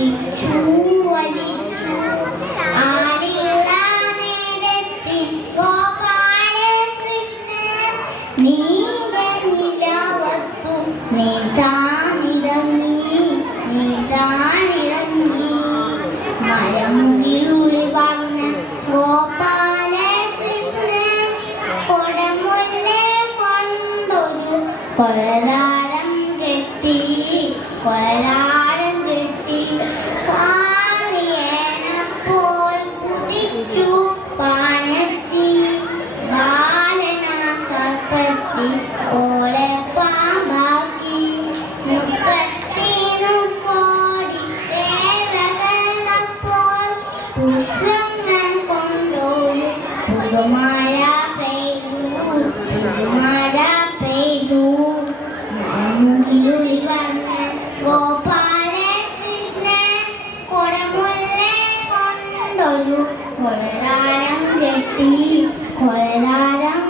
വലിച്ചു വലിച്ചു ആരില്ല നേരത്തിൽ ഗോപാലകൃഷ്ണൻ നീലനിലവത്തു നീതാനിറങ്ങി നീതാനിറങ്ങി മലമുകിലുളി വന്ന ഗോപാലകൃഷ്ണൻ കൊടമുല്ലേ കൊണ്ടൊരു കൊളരാരം കെട്ടി കൊളരാരം കെട്ടി പാറിയപ്പോൾ കുതിച്ചു പാനെത്തി ബാലനാ സർപ്പത്തി ഓളെ പാമ്പാക്കി 30 കോടി ദേവകളപ്പോൾ പുഷ്പങ്ങൾ കൊണ്ടൊരു പുതുമഴ പെയ്തു പുതുമഴ പെയ്തു മലമുകിലുളി വന്ന ഗോപാലകൃഷ്ണൻ കൊടമുല്ലേ കൊണ്ടൊരു കൊളരാരം കെട്ടി കൊളരാരം